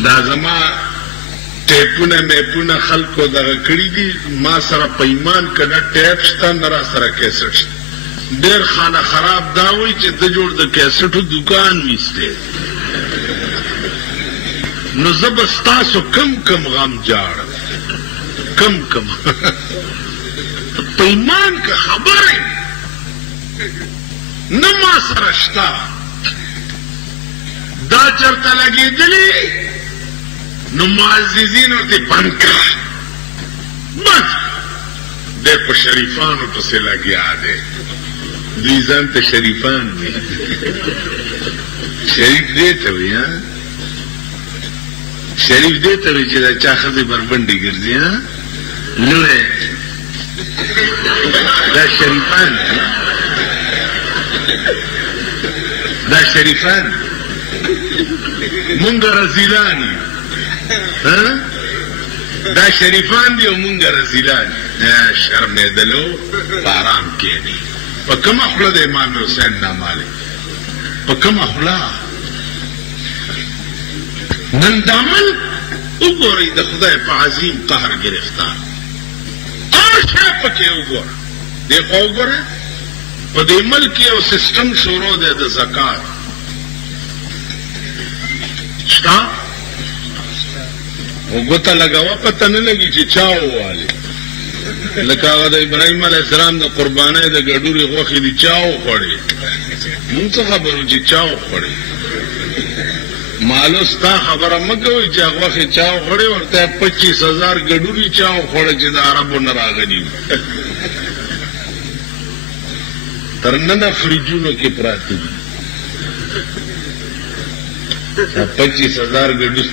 دا زما ټیپونه میپونه خلکو دغه کړي دي ما سره په ایمان که نه ټیپ شته نه را سره کیسټ شته ډېر خانه خراب دا وایي چې ته جوړ د کیسټو دکان ویستی نو زه به ستاسو کم غم جاړم کم په ایمان که خبرې نه ما سره شته دا چرته لګېدلي نو معززین ورته بند کړه بس دی په شریفانو پسې لګیا دی دوی ځان ته شریفان وي شریف دې ته وي شریف دې ته وي چې دا چا ښځې بربنډې ګرځي لوی دا شریفان دا شریفان مونږ رزیلان یو دا شریفان دی او مونږ رزیلان شرمېدلو په آرام کښېني په کومه خوله د امام حسین نامالک په کومه خوله نن دا ملک وګورئ د خدای په عظیم قهر گرفتار هر شی پکې وګوره دې خوا وګوره په دې ملک یو سیسټم شروع دی د زکات شته وګوته لګوه پته نه لګي چې چا ووالي لکه هغه د ابراهیم علیه السلام د قربانۍ د ګډورې غوښې دي چا وخوړې مونږ څه خبرو چې چا وخوړې مالو ستا خبره مه کوئ چې هغه غوښې چا وخوړې ورته 25,000 ګډورې چا وخوړه چې د عربو نه راغلي تر ننه فریجونو کې پراته دي 25,000 ګډورې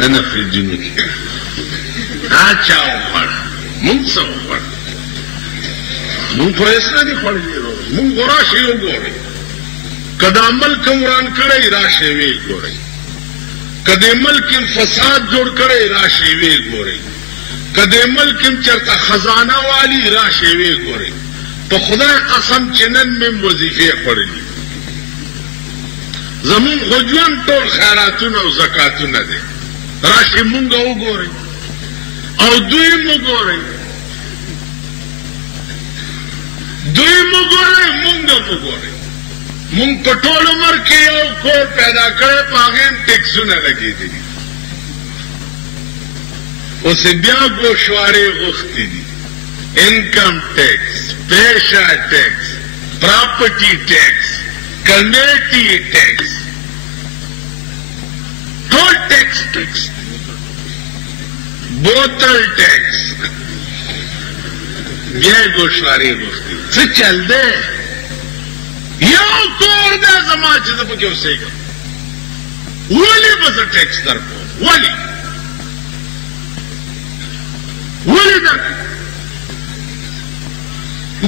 ننه فریجونو کې دا چا وخوړه مونږ څه وخوړه مونږ خو هېڅ نه دي خوړلي مونږ راشئ وګورئ که دا ملک وران کړی راشئ ویې ګورئ که دې ملک فساد جوړ کړی راشئ ویې ګورئ که دې ملک چېرته خزانه والي راشئ ویې ګورئ په خدای قسم چې نن مې وظیفې خوړلي زمونږ خو ژوند ټول خیراتونه او زکاتونه دی راشئ مونږ وګورئ او دوی وګورئ مونږ وګورئ مونږ په ټول عمر کې یو کور پیدا کړی په هغې هم ټیکسونه لګېدلي اوس بیا ګوشوارې غوښتې دي انکم ټیکس پیشه tax property tax committee tax ټول ټیکس بوتل ټیکس بیا ګوشوارې غوښتې څه چل دی یو کور دی زما چې زه پکې اوسېږم ولې به زه ټیکس درکوم ولې درکوم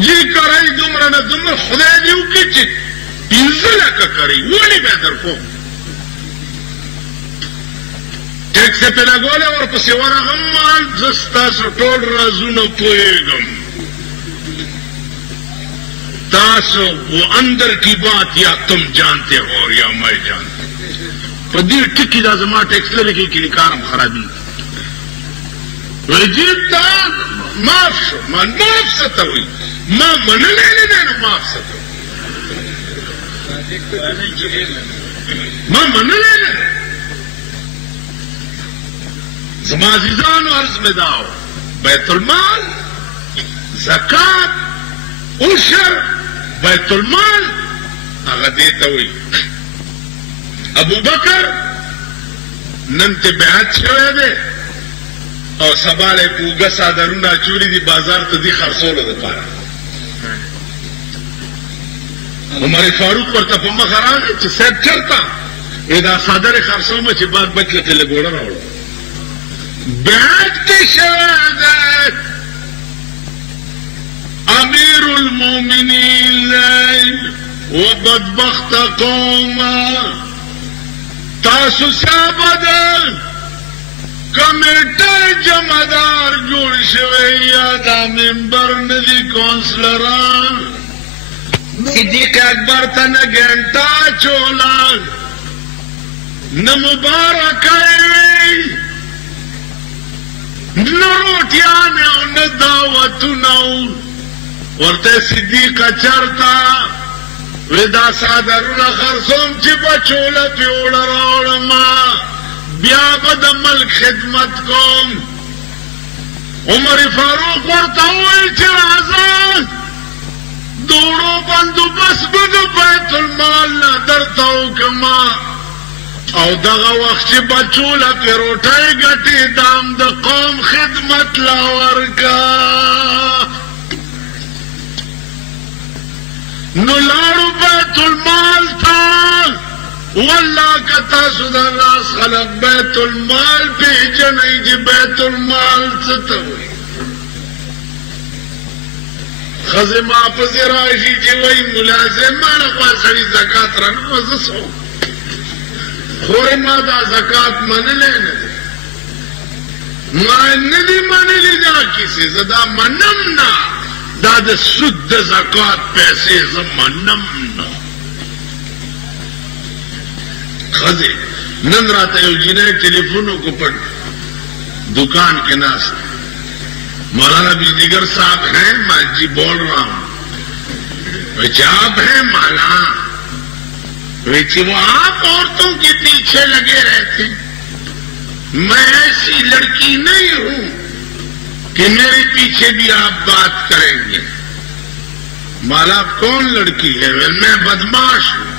جی کرئ دومره نه دومره خدای دې وکړي چې 15 لکه کرئ ولې به درکوم ټیکس یې پې لګولی ورپسې ورغم مال زه ستاسو ټول رازونه پوهېږم تاسو وہ اندر کی بات یا تم جانتے ہو یا میں جانتے پر دیر ٹکی دا زما ٹیکس لگی کی کارم خرابی وجید دا معاف شو من معاف ستا ہوئی ما من لینے دینا معاف ستا ما من لینے زما عزیزان و عرض میں داو بیت المال زکاة عشر بیت المال هغه دې ته وایي ابو بکر نن ته بیعت شوی دی او سبا له یې په اوږه څادرونه اچولي دي بازار ته دي خرڅولو دپاره عمر فاروق ورته په مخه راغی چې صاحب چېرته وایي دا څادر یې خرڅومه چې بعد بچ له ترې ګوړه راوړه بیعت کې شوی دی امیر المومنین و بدبخت قوم تاسو سابدل کمیٹر جمعدار جوڑ شوی یا دا ممبر ندی کونسلران صدیق اکبر تن گھنٹا چولا نه مبارکه وي نه روټیانې او نه دعوتونه ورته صدیقه چرته وی دا سادرونه خرڅوم چې بچوله پیوړه راوړم بیا به د ملک خدمت کوم عمر فاروق ورته وویل چې راځه دوړو بندوبست به د بیت المال نه درته وکړم او دغه وخت چې بچوله پې روټۍ ګټې دام د قوم خدمت لا ورکه نو لاړو بیت المال ته والله که تاسو د لاس خلق بیت المال پېژنئ چې بیت المال څه ته وایي ښځې ما پسې راشي چې وایي ملا صاحب ما نه خوا سړي زکات رانه زه څه خورې ما دا زکات منلی نه دی ما نه دي منلي دا کیسې زه دا منم نه دا د سود د زکات پیسې زه منم نه ښځې نن راته یو جینۍ ټلیفون وکړو په دکان کې ناست مولانا بجلیگر صاحب ہیں میں جی بول رہا ہوں کہ آپ ہیں مولانا وہ آپ عورتوں کے پیچھے لگے رہتے میں ایسی لڑکی نہیں ہوں کہ میرے پیچھے بھی آپ بات کریں گے مالا کون لڑکی ہے میں بدماش ہوں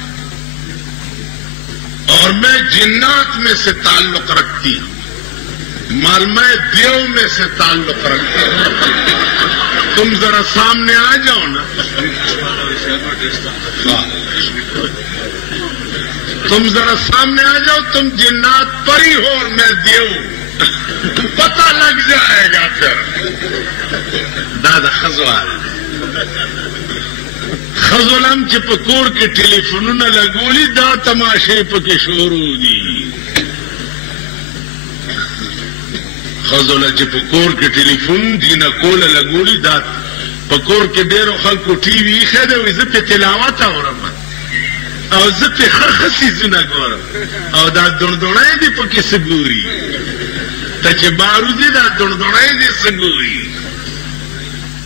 اور میں جنات میں سے تعلق رکھتی ہوں مال میں دیو میں سے تعلق رکھتا ہوں تم ذرا سامنے آ جاؤ نا تم ذرا سامنے آ جاؤ تم جنات پری ہو اور میں دیو پتہ لگ جائے گا پھر دادا خزوال خزولم چې په کور کې ټلیفونونه لګولي دا تماشې پکې شروع دي خزوله چې په کور کې ټلیفون دینه کوله لګولي دا په کور کې ډېرو خلکو ټي وي ایښی دی وایي زه پې تلاوت اورم او زه پې ښه څیزونه ګورم او دا دوڼدوڼی دي پکې څه ګوري ته چې باروزي دا دوڼدوڼی دي څه ګوري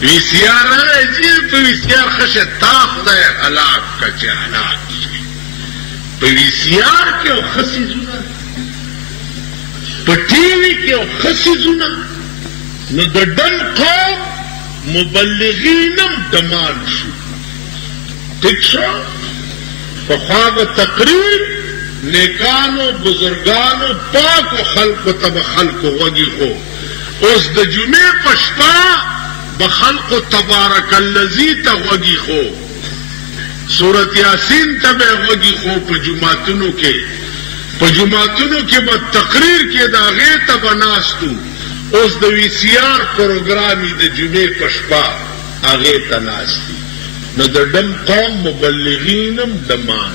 وی سی آر راځي په وی سی آر خشه تا خدای هلاک که چې هلاک شي په وی سی آر کې او ښه څیزونه په ټي وي کې او ښه څیزونه نو د ډن قوم مبلغین هم ډمان شو ټیک شو پخوا به تقریر نیکانو بزرګانو پاکو خلقو ته به خلقو غوږي خو اوس د جمعې په شپه بخلق تبارک الذی ته غوږي خو سورت یاسین ته به غوږي خو په جماعتونو کې به تقریر کې د هغې ته به ناستو اوس د وی سی آر پروګرام د جمعې په شپه هغې ته ناستي نو د ډم قوم مبلغین هم ډمان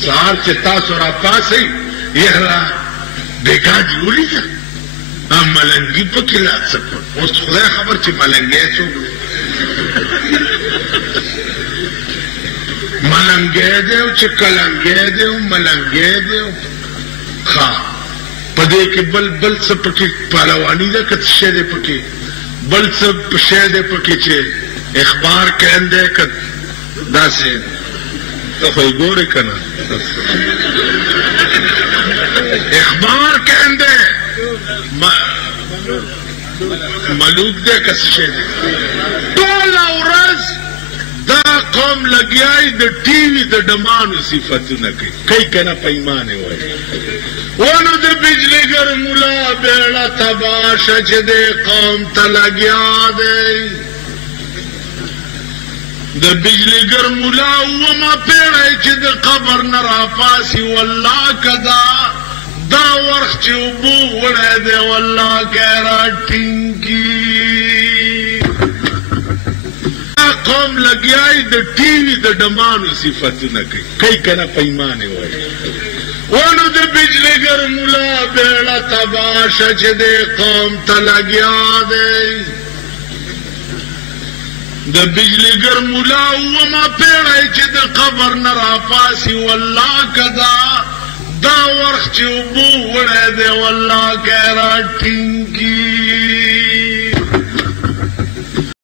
سهار چې تاسو را پاسئ یاره بیګا دې ولیده ملنګي پکې لا څه کړ اوس خدای خبر چې ملنګی څوک ملنګی دی او چې کلنګی دی او ملنګی دی ښه په دې کې بل څه پکې پهلواني ده که څه شی دی پکې بل څه شی دی پکې چې اخبار کین دی که داسې ته خو یې ګورې که نه اخبار کین دی ملوک دے کس شے دے ټوله ورځ دا قوم لګیای د ټي وي د ډمانو صفتونه کوي که نه په ایمان یې وایي ونو د بجلیګر ملا بیړه تباه شه چې دې قوم ته لګیا دی د بجلیګر ملا اومه پیړی چې د قبر نه راپاسي والله که دا ورخ چې اوبو وړی دی والله که راټینګي دا قوم لګیای د ټي وي د ډمانو صفتونه کوي که نه په ایمان یې وایي ونو د بجلیګر ملا بیړه تباه شه چې دې قوم ته لګیا دی د بجلیګر ملا اومه پیړی چې د قبر نه راپاسي والله که دا وخت چې اوبو وړی دی والله که را ټینګ